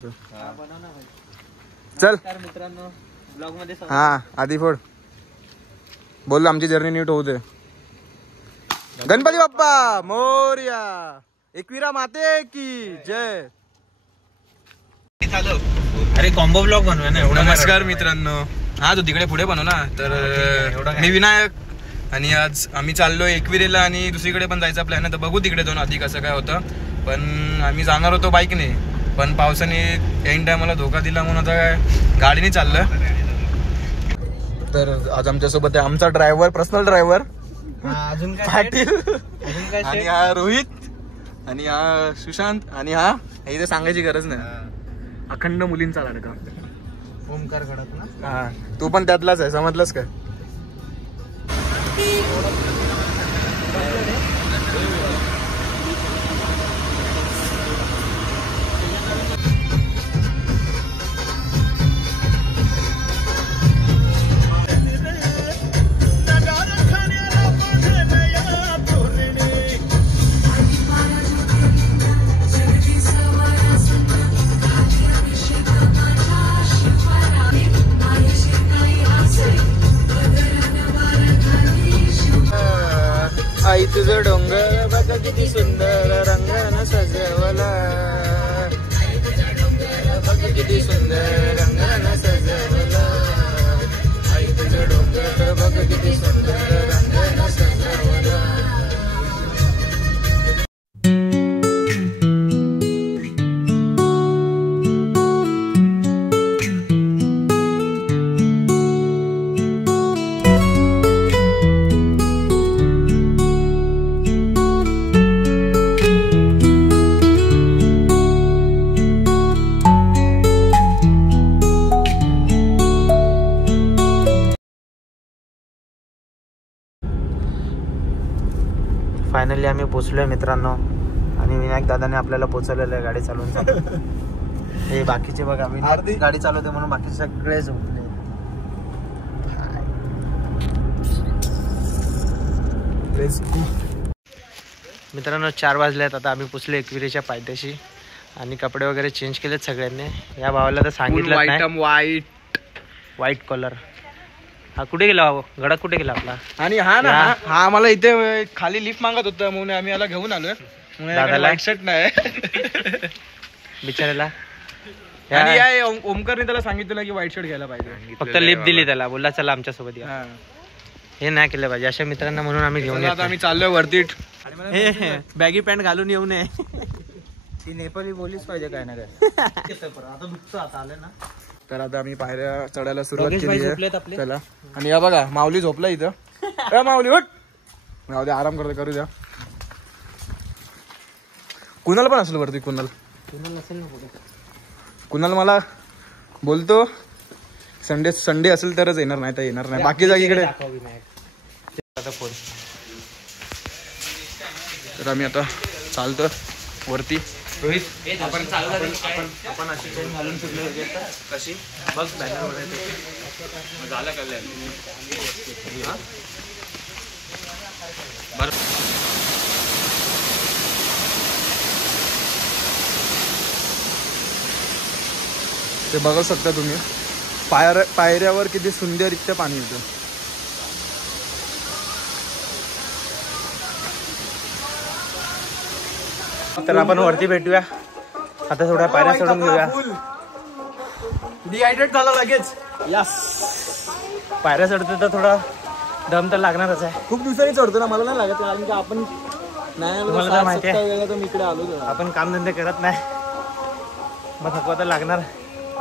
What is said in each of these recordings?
चल मित्रांनो ब्लॉग मध्ये हा आधी फोड बोल आमची जर्नी नीट होऊ दे. गणपती बाप्पा मोरया, एकविरा माते की जय. अरे कॉम्बो ब्लॉग बनवूया ना एवढा. नमस्कार मित्रांनो, हा तू तिकडे पुढे बनव ना. तर मी विनायक आणि आज आम्ही चाललोय एकविरेला आणि दुसरीकडे पण जायचा प्लॅन आहे. तर बघू तिकडे जाऊन आधी कसं काय होतं. पण आम्ही जाणार होतो बाईकने, पण पावसाने एंड टायमाला धोका दिला म्हणून आता काय गाडीने चाललं. तर आज आमच्यासोबत आहे आमचा ड्रायव्हर, पर्सनल ड्रायव्हर अजून काय पाटील, आणि हा रोहित, आणि हा सुशांत, आणि हा इथे सांगायची गरज नाही अखंड मुलींचा लाडका ओमकार खडक ना. हा तू पण त्यातलाच आहे, समजलंस का. आई तुझं डोंगर बघ किती सुंदर रंगानं सजवला, बघ किती सुंदर रंगानं सजवला. आई तुझं डोंगर बघ किती सुंदर रंगानं सजवला. फायनली आम्ही पोचलोय मित्रांनो, आणि विनायक दादाने आपल्याला पोचवलेलं आहे गाडी चालवून चालवून. हे बाकीचे बघा, मी गाडी चालवते म्हणून बाकीचे सगळे झोपले. मित्रांनो 4 वाजल्यात, आता आम्ही पोचलो एकविरेच्या पायथ्याशी आणि कपडे वगैरे चेंज केलेत सगळ्यांनी. या भावाला तर सांगितलं व्हाईट कलर. हा कुठे गेला गडा, कुठे गेला आपला. आणि हा ना हा आम्हाला इथे खाली लिफ्ट मागत होता म्हणून आम्ही याला घेऊन आलोय. दादाला शर्ट नाही बिचारायला. आणि या ओमकारने त्याला सांगितलं की व्हाईट शर्ट घ्यायला पाहिजे, फक्त लिफ्ट दिली त्याला, बोलला चला आमच्या सोबत या. हे नाही केलं पाहिजे अशा मित्रांना, म्हणून आम्ही घेऊन येतो. आम्ही चाललोय वरती. बॅगी पॅन्ट घालून येऊ नये, ती नेपाळी बोलीच पाहिजे काय ना काय. आता दुखतं आता आलं ना. तर आता आम्ही पायऱ्या चढायला सुरुवात केली आहे त्याला. आणि या बघा माऊली झोपला इथं. माऊली उठ, राहू दे आराम करतो, करू द्या. कुणाल पण असेल वरती, कुणाल असेल ना कुठे. कुणाल मला बोलतो संडे असेल तरच येणार, नाही तर येणार नाही. बाकी जागीकडे. तर आम्ही आता चालतो वरती. रोहित आपण अशी ट्रेन घालून फिरलो कशी बघ बॅनर झालं कळलं. ते बघू शकता तुम्ही पायऱ्यावर किती सुंदर इतकं पाणी येतं. तर आपण वरती भेटूया आता, थोड्या पायऱ्या चढून घेऊया. डिहायड्रेट झाला लगेच. यस, पायऱ्या चढतो तर थोडा दम तर लागणारच आहे. खूप दिवसांनी चढतो ना, मला नाही लागत कारण की आपण तुम्हाला काय माहिती आहे, इकडे आलो. आपण कामधंदे करत नाही, मग थकवा तर लागणार.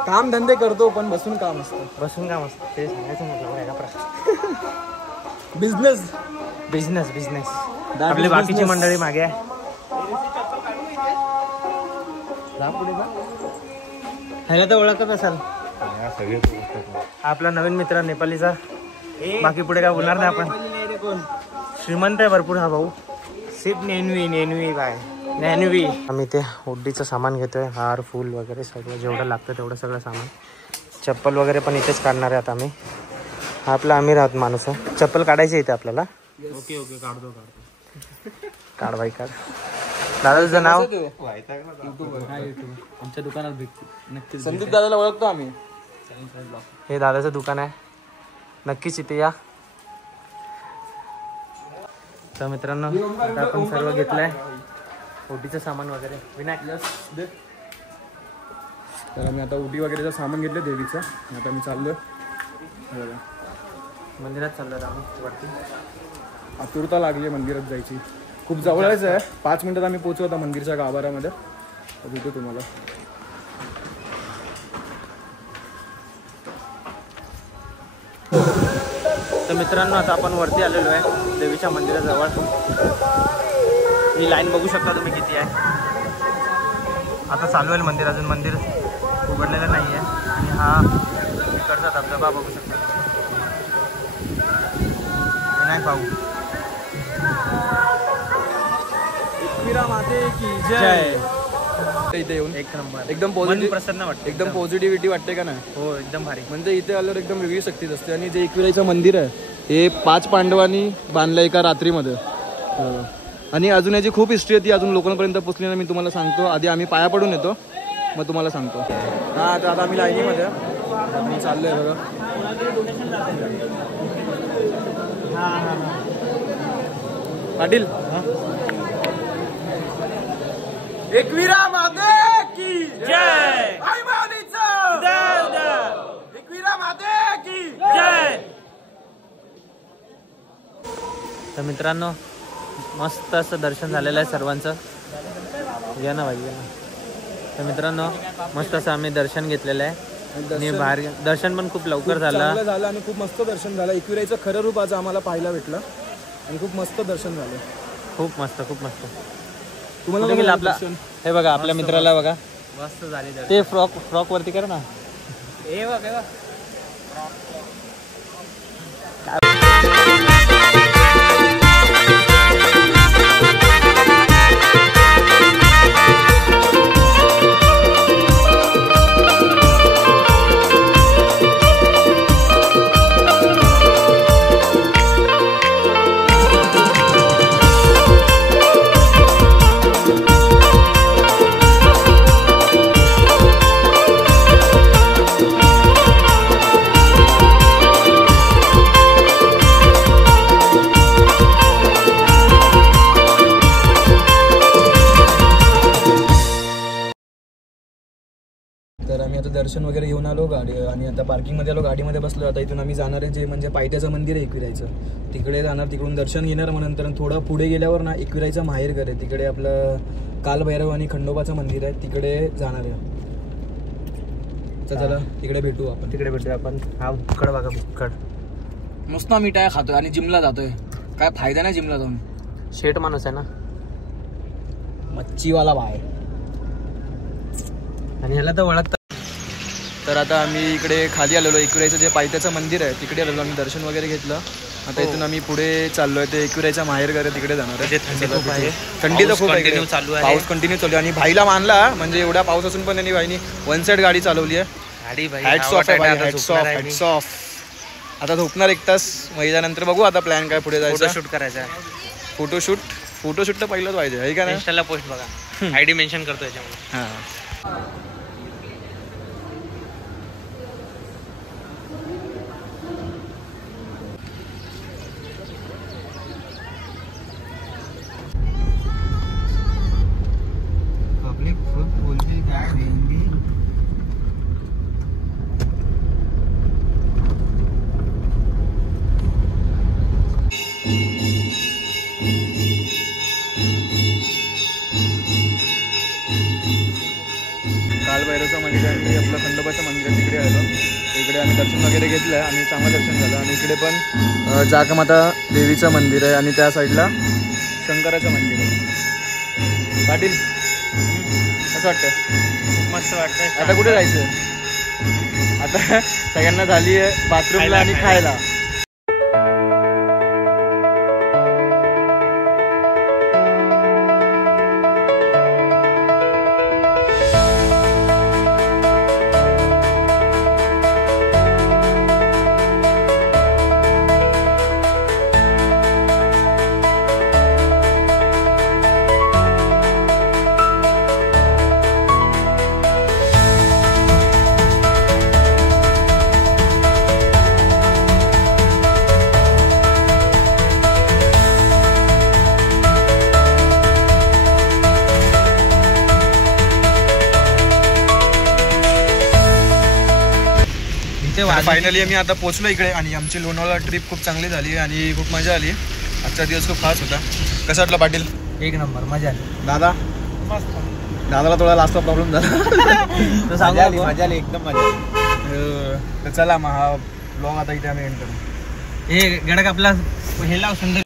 काम धंदे करतो पण बसून काम असतं. बसून काम असतं ते सांगायचं म्हटलं. बिझनेस बिझनेस बिझनेस आपली बाकीची मंडळी मागे आहे. ह्याला तर ओळखत असाल, आपला नवीन मित्र नेपाळीचा. बाकी पुढे काय बोलणार नाही आपण. श्रीमंत आहे भरपूर हा भाऊ. सिर्फ नेनवी काय नेनवी. आम्ही ते ओड्डीचं सामान घेतोय, हार फूल वगैरे सगळं जेवढं लागतं तेवढं सगळं सामान. चप्पल वगैरे पण इथेच काढणार आहे आता आम्ही. हा आपला अमीर आहात माणूस आहे. चप्पल काढायची इथे आपल्याला. ओके काढतो. काढ भाई काढ. दादाचं नाव आमच्या दुकानात भेटते नक्कीच. संदीप दादाला ओळखतो आम्ही. हे दादाचं दुकान आहे, नक्कीच इथे या. तर मित्रांनो आता आपण सर्व घेतलंय ओटीचं सामान वगैरे. विनायक तर आम्ही आता उटी वगैरेचं सामान घेतलं देवीचं. आता मी चाललो मंदिरात चाललो आम्ही वरती. आतुरता लागली मंदिरात जायची. खूप जवळच आहे, 5 मिनिटात आम्ही पोहोचू आता मंदिरच्या गाभाऱ्यामध्ये. तर भेटू तुम्हाला. तर मित्रांनो आता आपण वरती आलेलो आहे देवीच्या मंदिराजवळ. ही लाईन बघू शकता तुम्ही किती आहे. आता चालू आहे मंदिर, अजून मंदिर उघडलेलं नाही आहे. आणि हा इकडचा धबधबा बघू शकता विनायक भाऊ. माते की जय. इथे येऊन एक नंबर, एकदम मन पॉझिटिव्ह प्रसन्न वाटतं. एकदम पॉझिटिव्हिटी वाटते का नाही. हो एकदम भारी. म्हणजे इथे आल्यावर एकदम वेगळी शक्ती असते. आणि जे एकविराईचं मंदिर आहे हे 5 पांडवांनी बांधलं एका रात्रीमध्ये. आणि अजून याची खूप हिस्ट्री आहे, ती अजून लोकांपर्यंत पोचली ना. मी तुम्हाला सांगतो, आधी आम्ही पाया पडून येतो मग तुम्हाला सांगतो. हां तर आता आम्ही लाईनीमध्ये आता मी चाललोय बघा. पाटील एकविरा माते की जय. आई माऊलीचं एकविरा माते की जय. तर मित्रांनो मस्त असं दर्शन झालेलं आहे सर्वांचं. या ना भाई या ना. तर मित्रांनो मस्त असं आम्ही दर्शन घेतलेलं आहे आणि बाहेर दर्शन पण खूप लवकर झालं झालं आणि खूप मस्त दर्शन झालं. एकविराईचं खरं रूप आज आम्हाला पाहायला भेटलं आणि खूप मस्त दर्शन झालं. खूप मस्त खूप मस्त. तुम्हाला गेला आपला हे बघा आपल्या मित्राला बघा मस्त झाली. ते फ्रॉक वरती कर ना. हे बघ तर आम्ही आता दर्शन वगैरे घेऊन आलो गाडी आणि आता पार्किंगमध्ये आलो, गाडीमध्ये बसलो. आता इथून आम्ही जाणार आहे जे म्हणजे पायथ्याचं मंदिर आहे एकविराईचं, तिकडे जाणार. तिकडून दर्शन घेणार. मग नंतर थोडं पुढे गेल्यावर ना एकविराईचं माहेरघर आहे, तिकडे आपलं कालभैरव आणि खंडोबाचं मंदिर आहे, तिकडे जाणार आहे. तर चला तिकडे भेटू आपण. तिकडे भेटूया आपण. हा भुक्कड बघा भुक्कड मस्त मिठाई खातोय आणि जिमला जातोय. काय फायदा नाही जिमला जाऊन. शेट माणूस आहे ना मच्छीवाला बाय. आणि ह्याला तर ओळखतात. तर आता आम्ही इकडे खाली आलेलो. एकविराईचं जे पायथ्याचं मंदिर आहे तिकडे आलेलो. आम्ही दर्शन वगैरे घेतलं. आता इथून आम्ही पुढे चाललोय. ते एकविराईच्या माहेरघर आहे तिकडे जाणार आहे. थंडी तर खूप आहे, पाऊस कंटिन्यू चालू आहे. आणि भाईला मानला म्हणजे एवढा पाऊस असून पण त्यांनी भाईनी 1 साईड गाडी चालवली आहे. हॅट्स ऑफ आहे भाई, हॅट्स ऑफ. आता झोपणार 1 तास. मग याच्यानंतर बघू आता प्लॅन काय पुढे जायचं. शूट करायचा आहे. फोटोशूट तर पहिलंच पाहिजे आहे का नाही. इंस्टाला पोस्ट बघा, आयडी मेन्शन करतो याच्यामध्ये. हां पब्लिक खूप बोलते काय हिंदी. कालभैरवचं मंदिर आणि आपलं खंडोबाचं मंदिर आहे तिकडे आलो. इकडे आम्ही दर्शन वगैरे घेतलं आहे आणि चांगलं दर्शन झालं. आणि इकडे पण जागमाता देवीचं मंदिर आहे आणि त्या साईडला शंकराचं मंदिर आहे. पाटील असं वाटतं खूप मस्त वाटतंय. आता कुठे जायचं. आता सगळ्यांना झाली आहे बाथरूमला आणि खायला. होते फायनली आम्ही आता पोहोचलो इकडे आणि आमची लोणावळा ट्रिप खूप चांगली झाली आणि खूप मजा आली. आजचा दिवस खूप खास होता. कसा वाटला पाटील? एक नंबर मजा आली. दादा दादाला थोडा लास्टचा प्रॉब्लेम झाला. मजा आली एकदम मजा आली. तर चला मग हा ब्लॉग आता इथे आम्ही एंड करू. हे गडक आपला हे लाव सुंदर